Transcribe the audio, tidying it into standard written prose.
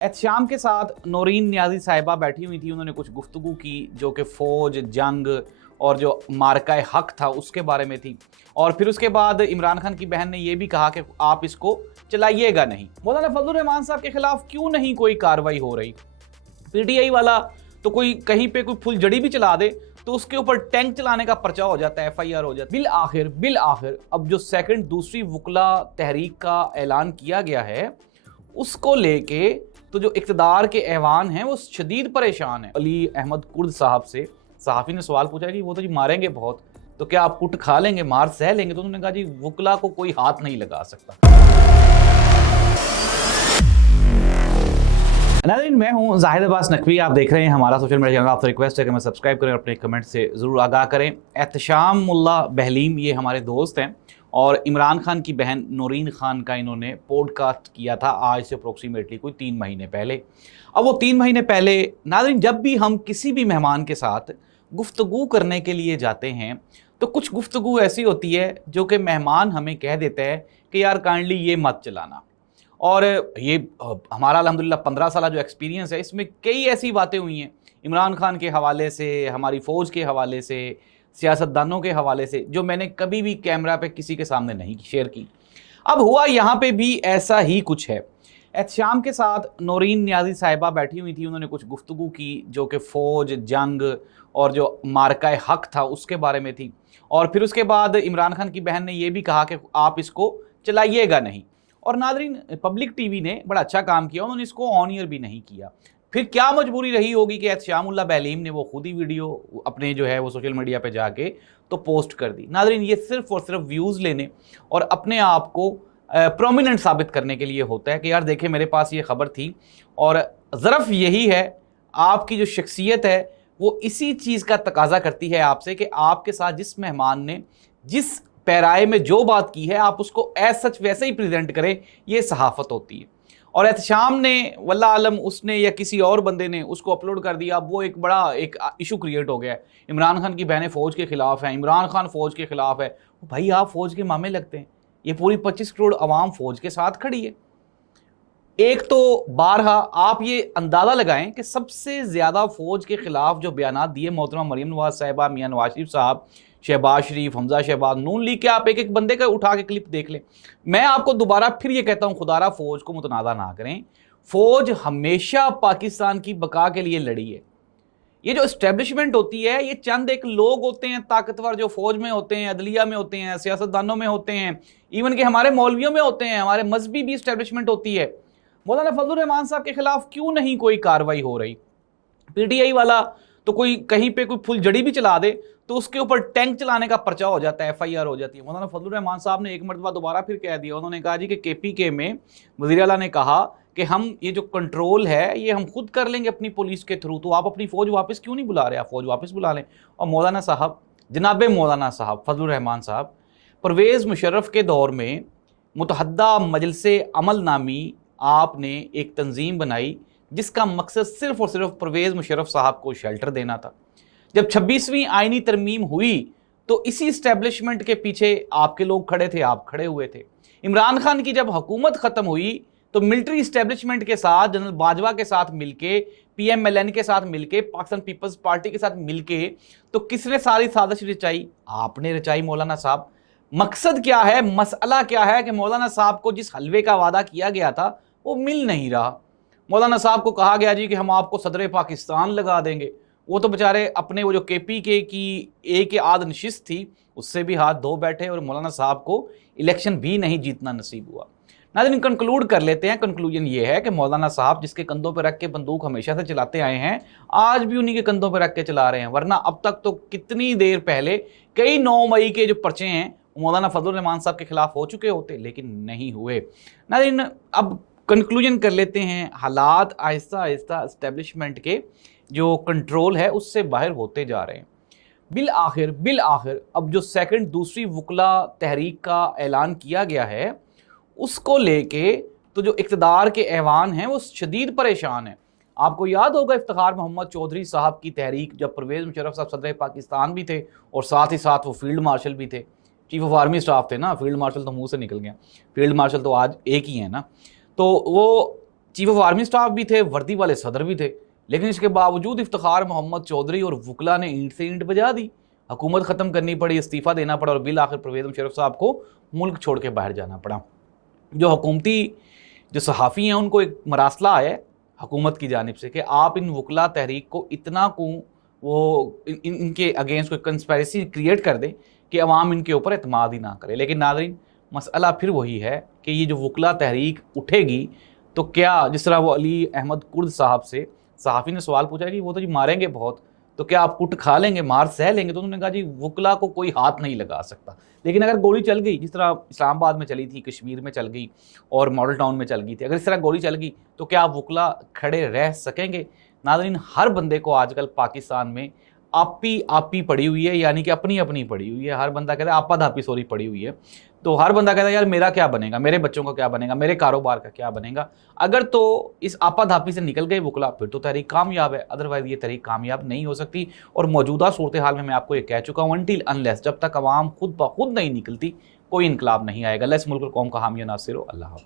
एहतशाम के साथ नौरीन नियाज़ी साहिबा बैठी हुई थी। उन्होंने कुछ गुफ्तगू की जो कि फ़ौज, जंग और जो मार्का हक था उसके बारे में थी। और फिर उसके बाद इमरान खान की बहन ने यह भी कहा कि आप इसको चलाइएगा नहीं। मौलाना फजलुर रहमान साहब के खिलाफ क्यों नहीं कोई कार्रवाई हो रही? पीटीआई वाला तो कोई कहीं पे कोई फुलझड़ी भी चला दे तो उसके ऊपर टैंक चलाने का पर्चा हो जाता है, एफआईआर हो जाती है। बिल आखिर अब जो सेकंड दूसरी वकला तहरीक का ऐलान किया गया है उसको लेके तो जो इक़्तिदार के ऐवान हैं वो शदीद परेशान है। अली अहमद कुर्द साहब से सहाफ़ी ने सवाल पूछा कि वो तो जी मारेंगे बहुत, तो क्या आप कुट खा लेंगे, मार सह लेंगे? तो उन्होंने कहा जी वकला को कोई हाथ नहीं लगा सकता। नाज़रीन, मैं हूं जाहिद अब्बास नकवी, आप देख रहे हैं हमारा सोशल मीडिया चैनल। आपसे रिक्वेस्ट है कि मैं सब्सक्राइब करें और अपने कमेंट से ज़रूर आगाह करें। एहतशाम मुल्ला बहलीम ये हमारे दोस्त हैं और इमरान खान की बहन नौरीन खान का इन्होंने पॉडकास्ट किया था आज से अप्रोक्सीमेटली कोई 3 महीने पहले। अब वो 3 महीने पहले नाज़रीन, जब भी हम किसी भी मेहमान के साथ गुफ्तगू करने के लिए जाते हैं तो कुछ गुफ्तगू ऐसी होती है जो कि मेहमान हमें कह देता है कि यार काइंडली ये मत चलाना। और ये हमारा अल्हम्दुलिल्लाह 15 साल जो एक्सपीरियंस है इसमें कई ऐसी बातें हुई हैं इमरान खान के हवाले से, हमारी फ़ौज के हवाले से, सियासतदानों के हवाले से, जो मैंने कभी भी कैमरा पे किसी के सामने नहीं शेयर की। अब हुआ यहाँ पे भी ऐसा ही कुछ है। एहतशाम के साथ नौरीन नियाज़ी साहिबा बैठी हुई थी। उन्होंने कुछ गुफ्तगू की जो कि फ़ौज, जंग और जो मार्का हक था उसके बारे में थी। और फिर उसके बाद इमरान खान की बहन ने यह भी कहा कि आप इसको चलाइएगा नहीं। और नादरीन, पब्लिक टीवी ने बड़ा अच्छा काम किया, उन्होंने इसको ऑन ईयर भी नहीं किया। फिर क्या मजबूरी रही होगी कि एहतशामुल्लाह बहलीम ने वो खुद ही वीडियो अपने जो है वो सोशल मीडिया पे जाके तो पोस्ट कर दी। नादरीन, ये सिर्फ और सिर्फ व्यूज़ लेने और अपने आप को प्रोमिनेंट साबित करने के लिए होता है कि यार देखें मेरे पास ये खबर थी। और ज़रफ़ यही है, आपकी जो शख्सियत है वो इसी चीज़ का तकाजा करती है आपसे कि आपके साथ जिस मेहमान ने जिस पैराए में जो बात की है आप उसको एज सच वैसे ही प्रेजेंट करें, ये सहाफ़त होती है। और एहतशाम ने वल्लाह आलम उसने या किसी और बंदे ने उसको अपलोड कर दिया, अब वो एक बड़ा एक इशू क्रिएट हो गया है। इमरान खान की बहनें फ़ौज के ख़िलाफ़ हैं, इमरान खान फ़ौज के ख़िलाफ़ है। भाई आप फ़ौज के मामे लगते हैं, ये पूरी 25 करोड़ अवाम फ़ौज के साथ खड़ी है। एक तो बारहा आप ये अंदाज़ा लगाएं कि सबसे ज़्यादा फ़ौज के ख़िलाफ़ जो बयानात दिए मोहतरमा मरीम नवाज़ साहिबा, मियाँ नवाज़ शरीफ साहब, शहबाज शरीफ, हमज़ा शहबाज, नून लीग के आप एक एक बंदे का उठा के क्लिप देख लें। मैं आपको दोबारा फिर ये कहता हूँ, खुदारा फ़ौज को मुतनाज़ा ना करें। फ़ौज हमेशा पाकिस्तान की बका के लिए लड़ी है। ये जो इस्टेब्लिशमेंट होती है ये चंद एक लोग होते हैं ताकतवर जो फ़ौज में होते हैं, अदलिया में होते हैं, सियासतदानों में होते हैं, इवन कि हमारे मौलवियों में होते हैं, हमारे मजहबी भी इस्टेब्लिशमेंट होती है। मौलाना फजलुर रहमान साहब के खिलाफ क्यों नहीं कोई कार्रवाई हो रही? पीटीआई वाला तो कोई कहीं पे कोई फुलझड़ी भी चला दे तो उसके ऊपर टैंक चलाने का पर्चा हो जाता है, एफआईआर हो जाती है। मौलाना फजलुर रहमान साहब ने एक मरतबा दोबारा फिर कह दिया, उन्होंने कहा जी कि केपीके में वज़ीर आला ने कहा कि हम ये जो कंट्रोल है ये हम खुद कर लेंगे अपनी पुलिस के थ्रू, तो आप अपनी फ़ौज वापस क्यों नहीं बुला रहे? आप फ़ौज वापस बुला लें। और मौलाना साहब, जनाब मौलाना साहब फजलुर रहमान साहब, परवेज़ मुशर्रफ के दौर में मुतहद्दा मजलिसे अमल नामी आपने एक तंजीम बनाई जिसका मकसद सिर्फ और सिर्फ परवेज़ मुशर्रफ साहब को शेल्टर देना था। जब 26वीं आईनी तरमीम हुई तो इसी इस्टेब्लिशमेंट के पीछे आपके लोग खड़े थे, आप खड़े हुए थे। इमरान खान की जब हुकूमत ख़त्म हुई तो मिलिट्री इस्टेब्लिशमेंट के साथ, जनरल बाजवा के साथ मिलके, पीएमएलएन के साथ मिलके, पाकिस्तान पीपल्स पार्टी के साथ मिलके, तो किसने सारी साजिश रचाई? आपने रचाई मौलाना साहब। मकसद क्या है, मसला क्या है कि मौलाना साहब को जिस हलवे का वादा किया गया था वो मिल नहीं रहा। मौलाना साहब को कहा गया जी कि हम आपको सदर पाकिस्तान लगा देंगे। वो तो बेचारे अपने वो जो केपीके की एक आध नशिस्त थी उससे भी हाथ धो बैठे और मौलाना साहब को इलेक्शन भी नहीं जीतना नसीब हुआ। नाज़रीन, कंक्लूड कर लेते हैं। कंक्लूजन ये है कि मौलाना साहब जिसके कंधों पर रख के बंदूक हमेशा से चलाते आए हैं, आज भी उन्हीं के कंधों पर रख के चला रहे हैं। वरना अब तक तो कितनी देर पहले कई 9 मई के जो पर्चे हैं मौलाना फजलुर रहमान साहब के खिलाफ हो चुके होते, लेकिन नहीं हुए। नाज़रीन, अब कंक्लूजन कर लेते हैं, हालात आहिस्ता आहिस्ता इस्टेब्लिशमेंट के जो कंट्रोल है उससे बाहर होते जा रहे हैं। बिल आखिर अब जो सेकंड दूसरी वकला तहरीक का ऐलान किया गया है उसको लेके तो जो इक़्तिदार के ऐवान हैं वो शदीद परेशान हैं। आपको याद होगा इफ्तिखार मोहम्मद चौधरी साहब की तहरीक, जब परवेज़ मुशर्रफ साहब सदर पाकिस्तान भी थे और साथ ही साथ वो फील्ड मार्शल भी थे, चीफ ऑफ आर्मी स्टाफ थे ना। फील्ड मार्शल तो मुंह से निकल गया, फील्ड मार्शल तो आज एक ही है ना। तो वो चीफ ऑफ आर्मी स्टाफ भी थे, वर्दी वाले सदर भी थे, लेकिन इसके बावजूद इफ्तिखार मोहम्मद चौधरी और वकला ने ईंट से ईंट बजा दी। हुकूमत ख़त्म करनी पड़ी, इस्तीफ़ा देना पड़ा और बिल आखिर परवेज़ मुशर्रफ साहब को मुल्क छोड़ के बाहर जाना पड़ा। जो हुकूमती जो सहाफ़ी हैं उनको एक मरासला आया है हुकूमत की जानिब से कि आप इन वकला तहरीक को इतना को वो इनके अगेंस्ट कोई कंस्पेरेसी क्रिएट कर दें कि अवाम इनके ऊपर एतमाद ही ना करे। लेकिन नाज़रीन, मसला फिर वही है कि ये जो वकला तहरीक उठेगी तो क्या, जिस तरह वो अली अहमद कुर्द साहब से सहाफ़ी ने सवाल पूछा कि वो तो जी मारेंगे बहुत, तो क्या आप कुट खा लेंगे, मार सह लेंगे? तो उन्होंने कहा जी वकला को कोई हाथ नहीं लगा सकता। लेकिन अगर गोली चल गई, जिस तरह इस्लामाबाद में चली थी, कश्मीर में चल गई और मॉडल टाउन में चल गई थी, अगर इस तरह गोली चल गई तो क्या आप वकला खड़े रह सकेंगे? नाज़रीन, हर बंदे को आजकल पाकिस्तान में आपी आपी पड़ी हुई है, यानी कि अपनी अपनी पड़ी हुई है। हर बंदा कहता है आपा धापी सॉरी पड़ी हुई है। तो हर बंदा कहता है यार मेरा क्या बनेगा, मेरे बच्चों का क्या बनेगा, मेरे कारोबार का क्या बनेगा। अगर तो इस आपा धापी से निकल गए वकला फिर तो तहरीक कामयाब है, अदरवाइज़ ये तहरीक कामयाब नहीं हो सकती। और मौजूदा सूरत हाल में मैं आपको ये कह चुका हूँ, अनटिल अनलेस, जब तक अवाम खुद ब खुद नहीं निकलती, कोई इनकलाब नहीं आएगा। लेट्स मुल्क कौम का हामी नासिर हो। अल्लाह हाफ़िज़।